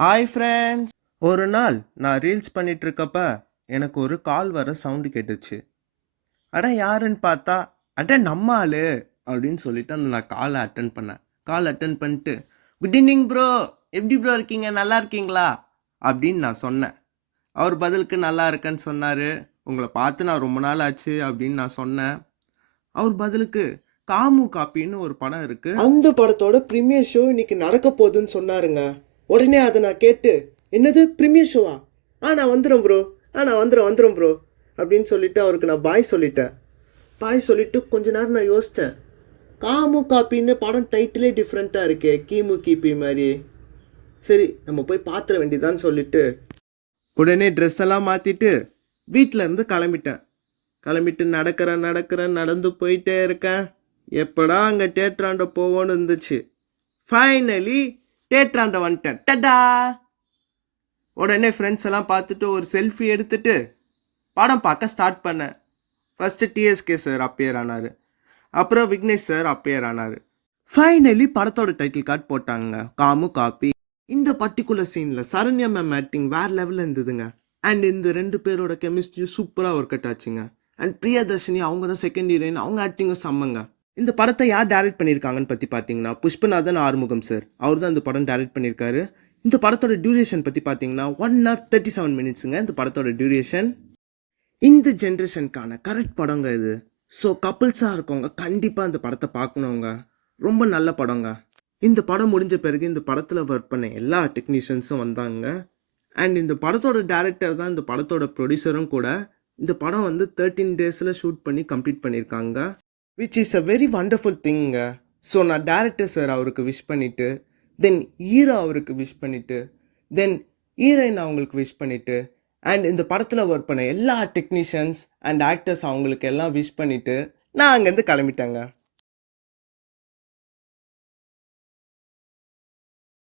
Hi friends. ஒரு நாள் நான் ரீல்ஸ் பண்ணிட்டு இருக்கப்ப எனக்கு ஒரு கால் வர சவுண்டு கேட்டுச்சு. அட யாருன்னு பார்த்தா, அட நம்ம ஆளு அப்படின்னு சொல்லிட்டு நான் காலை அட்டன் பண்ணேன். கால் அட்டன் பண்ணிட்டு, குட் ஈவினிங் ப்ரோ, எப்படி ப்ரோ இருக்கீங்க, நல்லா இருக்கீங்களா அப்படின்னு நான் சொன்னேன். அவர் பதிலுக்கு நல்லா இருக்கேன்னு சொன்னார். உங்களை பார்த்து நான் ரொம்ப நாள் ஆச்சு அப்படின்னு நான் சொன்னேன். அவர் பதிலுக்கு காமு காப்பின்னு ஒரு படம் இருக்கு, அந்த படத்தோட ப்ரீமியர் ஷோ இன்னைக்கு நடக்க போகுதுன்னு சொன்னாருங்க. உடனே அதை நான் கேட்டு, என்னது ப்ரீமியர் ஷோவா? நான் வந்துடும் ப்ரோ, நான் வந்துடும் ப்ரோ அப்படின்னு சொல்லிட்டு அவருக்கு நான் பாய் சொல்லிட்டேன். பாய் சொல்லிட்டு கொஞ்ச நேரம் நான் யோசித்தேன். காமு காப்பின்னு படம் டைட்டிலே டிஃப்ரெண்ட்டாக இருக்கே, கீமு கீப்பி மாதிரி. சரி நம்ம போய் பார்த்துட வேண்டியதான்னு சொல்லிட்டு உடனே ட்ரெஸ் எல்லாம் மாற்றிட்டு வீட்டில் இருந்து கிளம்பிட்டு நடந்து போயிட்டே இருக்கேன். எப்படா அங்கே தேட்டராண்ட போவோன்னு இருந்துச்சு. ஃபைனலி தேட்டராண்ட வந்துட்டேன். டடா! உடனே ஃப்ரெண்ட்ஸ் எல்லாம் பார்த்துட்டு ஒரு செல்ஃபி எடுத்துட்டு படம் பார்க்க ஸ்டார்ட் பண்ணேன். ஃபர்ஸ்ட் டிஎஸ்கே சார் அப்பியர் ஆனார், அப்புறம் விக்னேஷ் சார் அப்பியர் ஆனார். ஃபைனலி படத்தோட டைட்டில் கார்டு போட்டாங்க, காமு காப்பி. இந்த பர்டிகுலர் சீனில் சரண்யா மேம் ஆக்டிங் வேறு லெவலில் இருந்ததுங்க. அண்ட் இந்த ரெண்டு பேரோட கெமிஸ்ட்ரியும் சூப்பராக ஒர்க் அவுட் ஆச்சுங்க. அண்ட் பிரியதர்ஷினி அவங்க தான் செகண்ட் ஹீரோயின், அவங்க ஆக்டிங்கும் செம்மங்க. இந்த படத்தை யார் டைரக்ட் பண்ணியிருக்காங்கன்னு பற்றி பார்த்தீங்கன்னா புஷ்பநாதன் ஆறுமுகம் சார், அவர் தான் இந்த படம் டைரக்ட் பண்ணியிருக்காரு. இந்த படத்தோட டியூரேஷன் பற்றி பார்த்தீங்கன்னா 1 hour 37 minutesங்க இந்த படத்தோட டியூரேஷன். இந்த ஜென்ரேஷனுக்கான கரெக்ட் படங்க இது. ஸோ கப்புள்ஸாக இருக்கவங்க கண்டிப்பாக இந்த படத்தை பார்க்கணுங்க. ரொம்ப நல்ல படங்க. இந்த படம் முடிஞ்ச பிறகு இந்த படத்தில் ஒர்க் பண்ண எல்லா டெக்னீஷியன்ஸும் வந்தாங்க. அண்ட் இந்த படத்தோட டேரக்டர் தான் இந்த படத்தோட ப்ரொடியூசரும் கூட. இந்த படம் 13 daysல ஷூட் பண்ணி கம்ப்ளீட் பண்ணியிருக்காங்க, which is a very wonderful திங்க. ஸோ நான் டேரக்டர் சார் அவருக்கு விஷ் பண்ணிவிட்டு, தென் ஹீரோ அவருக்கு விஷ் பண்ணிவிட்டு, தென் ஹீரோயின் அவங்களுக்கு விஷ் பண்ணிவிட்டு, அண்ட் இந்த படத்தில் ஒர்க் பண்ண எல்லா டெக்னீஷியன்ஸ் அண்ட் ஆக்டர்ஸ் அவங்களுக்கு எல்லாம் விஷ் பண்ணிவிட்டு நான் அங்கேருந்து கிளம்பிட்டேங்க.